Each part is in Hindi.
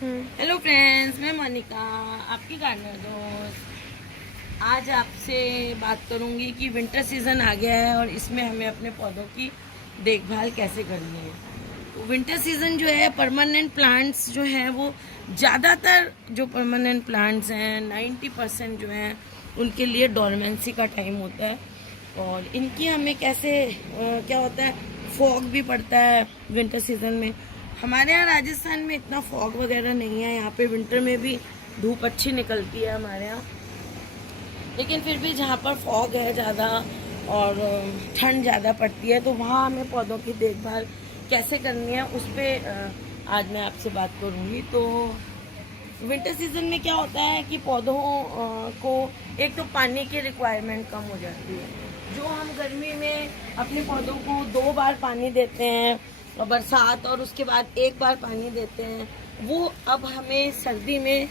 हेलो फ्रेंड्स, मैं मोनिका, आपकी गार्डनर दोस्त। आज आपसे बात करूंगी कि विंटर सीज़न आ गया है और इसमें हमें अपने पौधों की देखभाल कैसे करनी है। तो विंटर सीज़न जो है, परमानेंट प्लांट्स जो हैं वो ज़्यादातर जो परमानेंट प्लांट्स हैं 90% जो हैं उनके लिए डोरमेंसी का टाइम होता है। और इनकी हमें कैसे क्या होता है, फॉग भी पड़ता है विंटर सीज़न में। हमारे यहाँ राजस्थान में इतना फॉग वगैरह नहीं है, यहाँ पे विंटर में भी धूप अच्छी निकलती है हमारे यहाँ। लेकिन फिर भी जहाँ पर फॉग है ज़्यादा और ठंड ज़्यादा पड़ती है, तो वहाँ हमें पौधों की देखभाल कैसे करनी है उस पर आज मैं आपसे बात करूँगी। तो विंटर सीज़न में क्या होता है कि पौधों को एक तो पानी की रिक्वायरमेंट कम हो जाती है। जो हम गर्मी में अपने पौधों को 2 बार पानी देते हैं और बरसात और उसके बाद 1 बार पानी देते हैं, वो अब हमें सर्दी में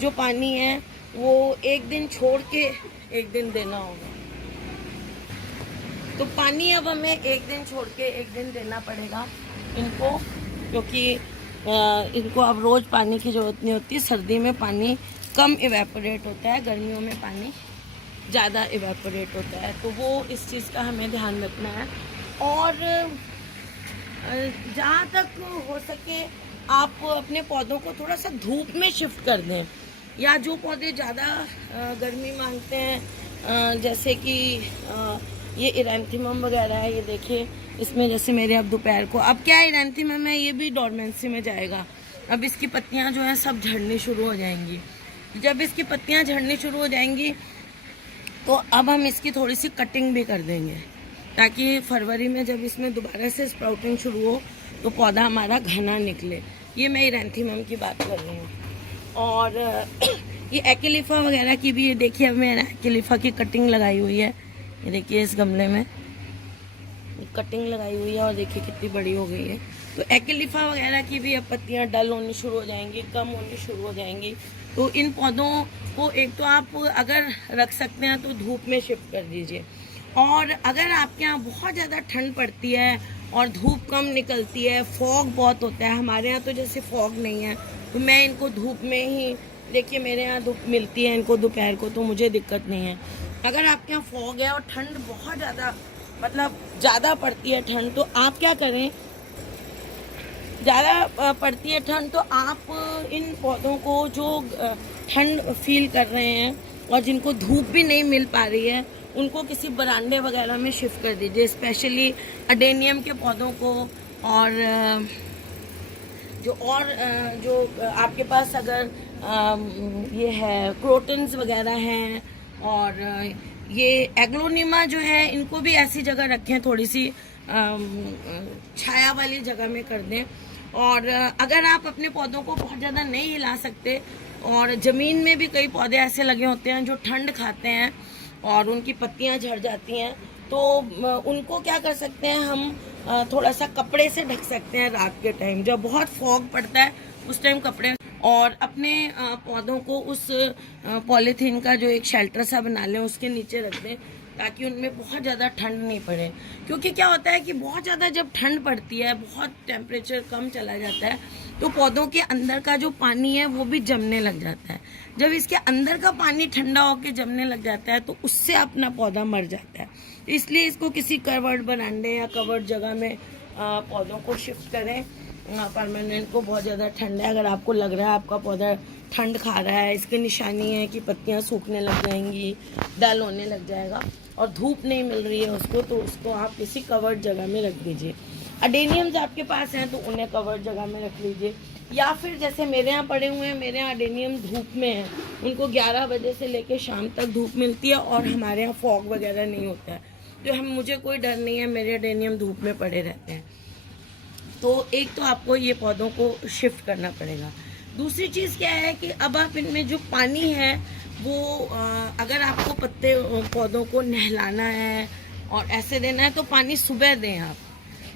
जो पानी है वो 1 दिन छोड़ के 1 दिन देना होगा। तो पानी अब हमें 1 दिन छोड़ के 1 दिन देना पड़ेगा इनको, क्योंकि इनको अब रोज़ पानी की ज़रूरत नहीं होती। सर्दी में पानी कम इवेपोरेट होता है, गर्मियों में पानी ज़्यादा इवेपोरेट होता है। तो वो इस चीज़ का हमें ध्यान रखना है। और जहाँ तक हो सके आप अपने पौधों को थोड़ा सा धूप में शिफ्ट कर दें, या जो पौधे ज़्यादा गर्मी मांगते हैं जैसे कि ये इरेंथीमम वगैरह है, ये देखिए इसमें जैसे मेरे अब दोपहर को अब क्या इरेंथीमम है, ये भी डोरमेंसी में जाएगा। अब इसकी पत्तियां जो हैं सब झड़नी शुरू हो जाएंगी। जब इसकी पत्तियां झड़नी शुरू हो जाएंगी तो अब हम इसकी थोड़ी सी कटिंग भी कर देंगे, ताकि फरवरी में जब इसमें दोबारा से स्प्राउटिंग शुरू हो तो पौधा हमारा घना निकले। ये मैं इरेंथीमम की बात कर रही हूँ। और ये एक्लिफा वगैरह की भी, ये देखिए अब मैंने एक्लिफा की कटिंग लगाई हुई है। ये देखिए इस गमले में कटिंग लगाई हुई है और देखिए कितनी बड़ी हो गई है। तो एक्लिफा वगैरह की भी अब पत्तियाँ डल होनी शुरू हो जाएंगी, कम होनी शुरू हो जाएंगी। तो इन पौधों को एक तो आप अगर रख सकते हैं तो धूप में शिफ्ट कर दीजिए। और अगर आपके यहाँ बहुत ज़्यादा ठंड पड़ती है और धूप कम निकलती है, फॉग बहुत होता है, हमारे यहाँ तो जैसे फॉग नहीं है, तो मैं इनको धूप में ही, देखिए मेरे यहाँ धूप मिलती है इनको दोपहर को, तो मुझे दिक्कत नहीं है। अगर आपके यहाँ फॉग है और ठंड बहुत ज़्यादा मतलब ज़्यादा पड़ती है ठंड, तो आप क्या करें, ज़्यादा पड़ती है ठंड तो आप इन पौधों को जो ठंड फील कर रहे हैं और जिनको धूप भी नहीं मिल पा रही है, उनको किसी बरांडे वगैरह में शिफ्ट कर दीजिए। स्पेशली अडेनियम के पौधों को, और जो आपके पास अगर ये है क्रोटन्स वगैरह हैं, और ये एग्लोनिमा जो है, इनको भी ऐसी जगह रखें, थोड़ी सी छाया वाली जगह में कर दें। और अगर आप अपने पौधों को बहुत ज़्यादा नहीं हिला सकते, और ज़मीन में भी कई पौधे ऐसे लगे होते हैं जो ठंड खाते हैं और उनकी पत्तियां झड़ जाती हैं, तो उनको क्या कर सकते हैं हम, थोड़ा सा कपड़े से ढक सकते हैं रात के टाइम, जब बहुत फॉग पड़ता है उस टाइम कपड़े। और अपने पौधों को उस पॉलीथीन का जो एक शेल्टर सा बना लें उसके नीचे रख दें, ताकि उनमें बहुत ज़्यादा ठंड नहीं पड़े। क्योंकि क्या होता है कि बहुत ज़्यादा जब ठंड पड़ती है, बहुत टेम्परेचर कम चला जाता है, तो पौधों के अंदर का जो पानी है वो भी जमने लग जाता है। जब इसके अंदर का पानी ठंडा होकर जमने लग जाता है तो उससे अपना पौधा मर जाता है। इसलिए इसको किसी कवर्ड बरांडे या कवर्ड जगह में पौधों को शिफ्ट करें। परमानेंट को बहुत ज़्यादा ठंड है, अगर आपको लग रहा है आपका पौधा ठंड खा रहा है, इसकी निशानी है कि पत्तियां सूखने लग जाएंगी, डल होने लग जाएगा और धूप नहीं मिल रही है उसको, तो उसको आप किसी कवर्ड जगह में रख दीजिए। अडेनियम्स आपके पास हैं तो उन्हें कवर्ड जगह में रख लीजिए, या फिर जैसे मेरे यहाँ पड़े हुए हैं, मेरे यहाँ अडेनियम धूप में है, उनको 11 बजे से लेकर शाम तक धूप मिलती है और हमारे यहाँ फॉग वगैरह नहीं होता है, तो मुझे कोई डर नहीं है, मेरे अडेनियम धूप में पड़े रहते हैं। तो एक तो आपको ये पौधों को शिफ्ट करना पड़ेगा। दूसरी चीज़ क्या है कि अब आप इनमें जो पानी है वो अगर आपको पौधों को नहलाना है और ऐसे देना है तो पानी सुबह दें। आप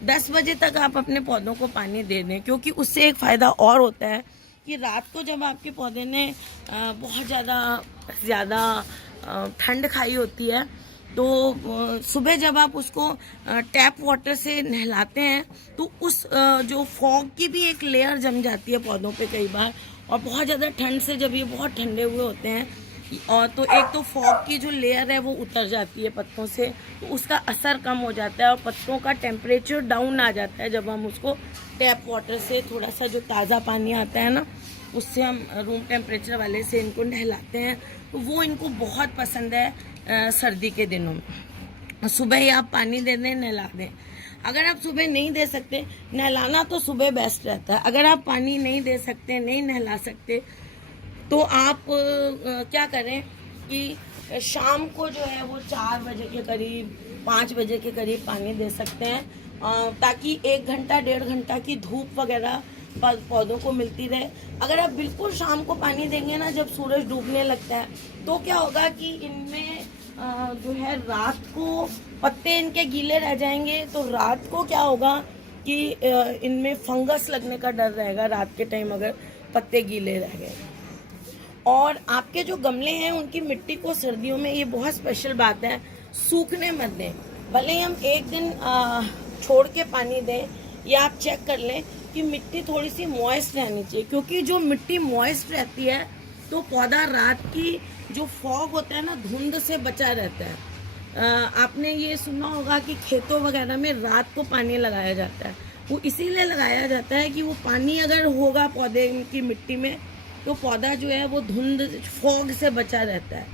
10 बजे तक आप अपने पौधों को पानी दे दें, क्योंकि उससे एक फ़ायदा और होता है कि रात को जब आपके पौधे ने बहुत ज़्यादा ठंड खाई होती है तो सुबह जब आप उसको टैप वाटर से नहलाते हैं तो उस जो फॉग की भी एक लेयर जम जाती है पौधों पे कई बार, और बहुत ज़्यादा ठंड से जब ये बहुत ठंडे हुए होते हैं और तो एक तो फॉग की जो लेयर है वो उतर जाती है पत्तों से, तो उसका असर कम हो जाता है और पत्तों का टेम्परेचर डाउन आ जाता है जब हम उसको टैप वाटर से, थोड़ा सा जो ताज़ा पानी आता है ना उससे हम रूम टेम्परेचर वाले से इनको नहलाते हैं, तो वो इनको बहुत पसंद है सर्दी के दिनों में। सुबह ही आप पानी दे दें, नहला दें। अगर आप सुबह नहीं दे सकते, नहलाना तो सुबह बेस्ट रहता है। अगर आप पानी नहीं दे सकते, नहीं नहला सकते, तो आप क्या करें कि शाम को जो है वो 4 बजे के करीब, 5 बजे के करीब पानी दे सकते हैं, ताकि 1 घंटा 1.5 घंटा की धूप वगैरह पौधों को मिलती रहे। अगर आप बिल्कुल शाम को पानी देंगे ना, जब सूरज डूबने लगता है, तो क्या होगा कि इनमें जो है रात को पत्ते इनके गीले रह जाएंगे, तो रात को क्या होगा कि इनमें फंगस लगने का डर रहेगा रात के टाइम अगर पत्ते गीले रह गए। और आपके जो गमले हैं उनकी मिट्टी को सर्दियों में, ये बहुत स्पेशल बात है, सूखने मत दें। भले ही हम 1 दिन छोड़ के पानी दें, या आप चेक कर लें कि मिट्टी थोड़ी सी मॉइस्ट रहनी चाहिए, क्योंकि जो मिट्टी मॉइस्ट रहती है तो पौधा रात की जो फॉग होता है ना, धुंध से बचा रहता है। आपने ये सुना होगा कि खेतों वगैरह में रात को पानी लगाया जाता है, वो इसीलिए लगाया जाता है कि वो पानी अगर होगा पौधे की मिट्टी में तो पौधा जो है वो धुंध, फॉग से बचा रहता है।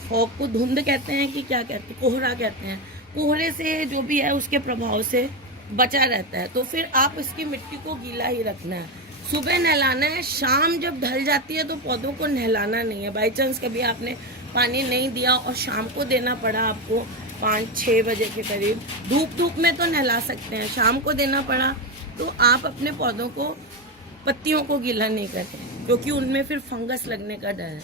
फॉग को धुंध कहते हैं कि क्या कहते हैं, कोहरा कहते हैं, कोहरे से जो भी है उसके प्रभाव से बचा रहता है। तो फिर आप इसकी मिट्टी को गीला ही रखना है, सुबह नहलाना है, शाम जब ढल जाती है तो पौधों को नहलाना नहीं है। बाई चांस कभी आपने पानी नहीं दिया और शाम को देना पड़ा आपको 5-6 बजे के करीब, धूप में तो नहला सकते हैं, शाम को देना पड़ा तो आप अपने पौधों को, पत्तियों को गीला नहीं करते, क्योंकि उनमें फिर फंगस लगने का डर है।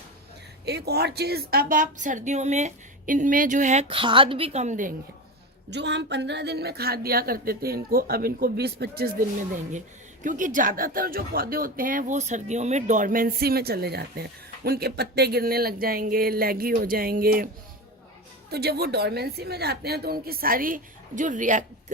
एक और चीज़, अब आप सर्दियों में इनमें जो है खाद भी कम देंगे। जो हम 15 दिन में खाद दिया करते थे इनको, अब इनको 20-25 दिन में देंगे, क्योंकि ज़्यादातर जो पौधे होते हैं वो सर्दियों में डोरमेंसी में चले जाते हैं, उनके पत्ते गिरने लग जाएंगे, लैगी हो जाएंगे। तो जब वो डोरमेंसी में जाते हैं तो उनकी सारी जो रिएक्ट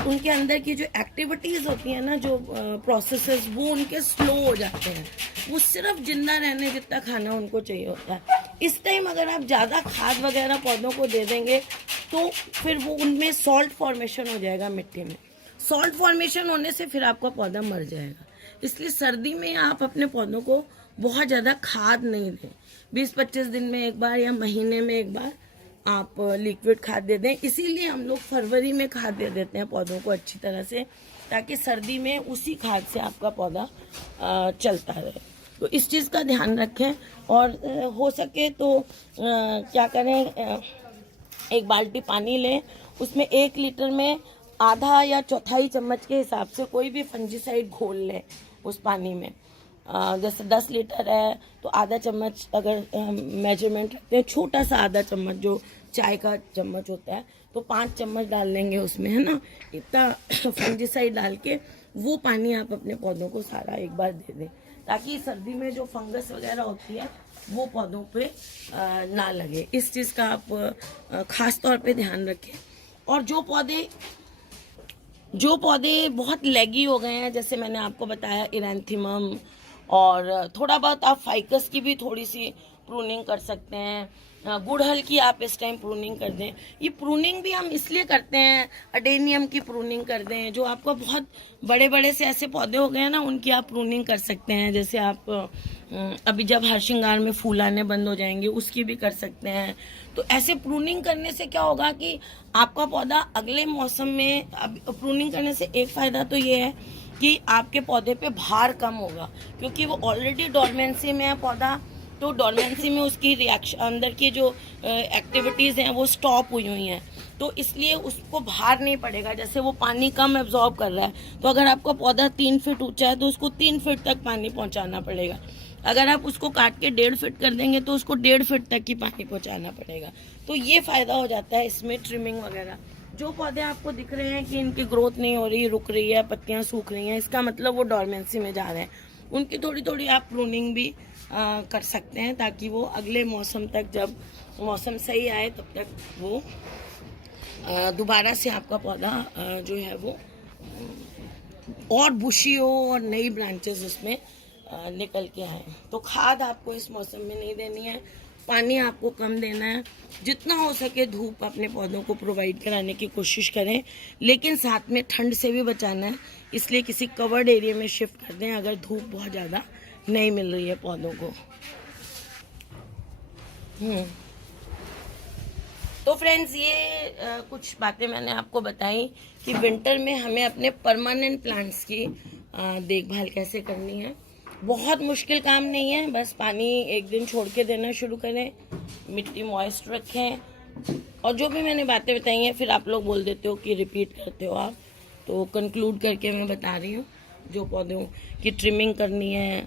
उनके अंदर की जो एक्टिविटीज़ होती हैं ना, जो प्रोसेसेस, वो उनके स्लो हो जाते हैं। वो सिर्फ जिंदा रहने जितना खाना उनको चाहिए होता है। इस टाइम अगर आप ज़्यादा खाद वगैरह पौधों को दे देंगे तो फिर वो उनमें सॉल्ट फॉर्मेशन हो जाएगा मिट्टी में। सॉल्ट फॉर्मेशन होने से फिर आपका पौधा मर जाएगा। इसलिए सर्दी में आप अपने पौधों को बहुत ज़्यादा खाद नहीं दें। 20-25 दिन में एक बार या महीने में एक बार आप लिक्विड खाद दे दें। इसीलिए हम लोग फरवरी में खाद दे देते हैं पौधों को अच्छी तरह से, ताकि सर्दी में उसी खाद से आपका पौधा चलता रहे। तो इस चीज़ का ध्यान रखें, और हो सके तो क्या करें, 1 बाल्टी पानी लें, उसमें 1 लीटर में आधा या चौथाई चम्मच के हिसाब से कोई भी फंजीसाइड घोल लें उस पानी में। जैसे 10 लीटर है तो आधा चम्मच, अगर हम मेजरमेंट रखते हैं, छोटा सा आधा चम्मच जो चाय का चम्मच होता है, तो 5 चम्मच डाल लेंगे उसमें, है ना, इतना फंजीसाइड डाल के वो पानी आप अपने पौधों को सारा एक बार दे दें, ताकि सर्दी में जो फंगस वगैरह होती है वो पौधों पे ना लगे। इस चीज़ का आप खास तौर पे ध्यान रखें। और जो पौधे बहुत लेगी हो गए हैं, जैसे मैंने आपको बताया इरेंथीमम, और थोड़ा बहुत आप फाइकस की भी थोड़ी सी प्रूनिंग कर सकते हैं, गुड़हल की आप इस टाइम प्रूनिंग कर दें। ये प्रूनिंग भी हम इसलिए करते हैं, अडेनियम की प्रूनिंग कर दें, जो आपको बहुत बड़े बड़े से ऐसे पौधे हो गए हैं ना, उनकी आप प्रूनिंग कर सकते हैं। जैसे आप अभी जब हर श्रृंगार में फूल आने बंद हो जाएंगे, उसकी भी कर सकते हैं। तो ऐसे प्रूनिंग करने से क्या होगा कि आपका पौधा अगले मौसम में, अब प्रूनिंग करने से एक फ़ायदा तो ये है कि आपके पौधे पे भार कम होगा, क्योंकि वो ऑलरेडी डोरमेंसी में है पौधा, तो डोरमेंसी में उसकी रिएक्शन, अंदर की जो एक्टिविटीज़ हैं वो स्टॉप हुई हैं, तो इसलिए उसको भार नहीं पड़ेगा। जैसे वो पानी कम एब्जॉर्ब कर रहा है, तो अगर आपका पौधा 3 फीट ऊंचा है तो उसको 3 फीट तक पानी पहुंचाना पड़ेगा। अगर आप उसको काट के 1.5 फीट कर देंगे तो उसको 1.5 फीट तक ही पानी पहुंचाना पड़ेगा। तो ये फ़ायदा हो जाता है इसमें, ट्रिमिंग वगैरह। जो पौधे आपको दिख रहे हैं कि इनकी ग्रोथ नहीं हो रही, रुक रही है, पत्तियां सूख रही हैं, इसका मतलब वो डोरमेंसी में जा रहे हैं। उनकी थोड़ी थोड़ी आप प्रूनिंग भी कर सकते हैं, ताकि वो अगले मौसम तक, जब मौसम सही आए तब तक वो दोबारा से आपका पौधा जो है वो और बुशी हो और नई ब्रांचेस उसमें निकल के आए। तो खाद आपको इस मौसम में नहीं देनी है, पानी आपको कम देना है, जितना हो सके धूप अपने पौधों को प्रोवाइड कराने की कोशिश करें, लेकिन साथ में ठंड से भी बचाना है, इसलिए किसी कवर्ड एरिया में शिफ्ट कर दें अगर धूप बहुत ज़्यादा नहीं मिल रही है पौधों को। तो फ्रेंड्स, ये कुछ बातें मैंने आपको बताई कि विंटर में हमें अपने परमानेंट प्लांट्स की देखभाल कैसे करनी है। बहुत मुश्किल काम नहीं है, बस पानी एक दिन छोड़ के देना शुरू करें, मिट्टी मॉइस्ट रखें, और जो भी मैंने बातें बताई हैं फिर आप लोग बोल देते हो कि रिपीट करते हो आप, तो कंक्लूड करके मैं बता रही हूँ। जो पौधों की ट्रिमिंग करनी है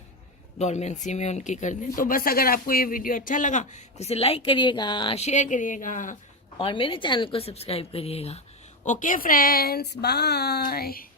डोरमेंसी में उनकी कर दें। तो बस अगर आपको ये वीडियो अच्छा लगा तो इसे लाइक करिएगा, शेयर करिएगा और मेरे चैनल को सब्सक्राइब करिएगा। Okay friends, bye.